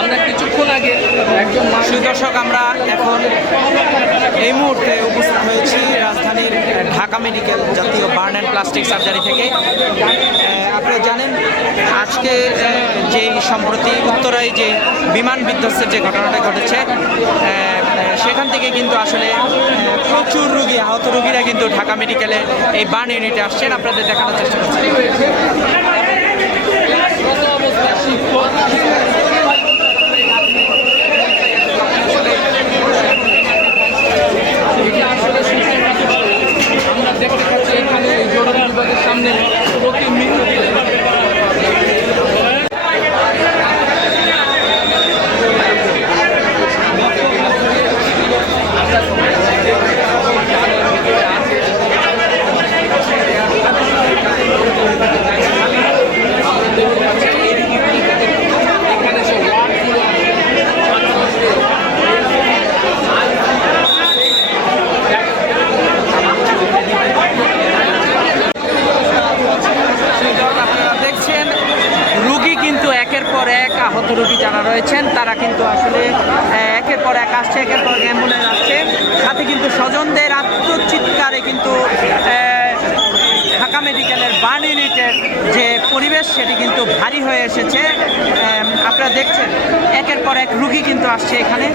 আমরা কিছুক্ষণ আগে একজন দর্শক আমরা এখন এই মুহূর্তে উপস্থিত হয়েছি রাজধানীর ঢাকা মেডিকেল জাতীয় বার্ন অ্যান্ড প্লাস্টিক সার্জারি থেকে। আপনারা জানেন আজকে যে সম্প্রতি উত্তরায় যে বিমান বিধ্বস্তের যে ঘটনাটা ঘটেছে সেখান থেকে কিন্তু আসলে প্রচুর রোগী, আহত রোগীরা কিন্তু ঢাকা মেডিকেলে এই বার্ন ইউনিটে আসছেন। আপনাদের দেখানোর চেষ্টা করছি। আমরা দেখতে পাচ্ছি এখানে জরুরি বিভাগের সামনে রোগী মৃত্যু আহত রোগী যারা রয়েছেন তারা কিন্তু আসলে একের পর এক আসছে, একের পর অ্যাম্বুলেন্স আসছে। সাথে কিন্তু স্বজনদের আত্মচিৎকারে কিন্তু ঢাকা মেডিকেলের বার্ন ইউনিটের যে পরিবেশ সেটি কিন্তু ভারী হয়ে এসেছে। আপনারা দেখছেন একের পর এক রোগী কিন্তু আসছে এখানে।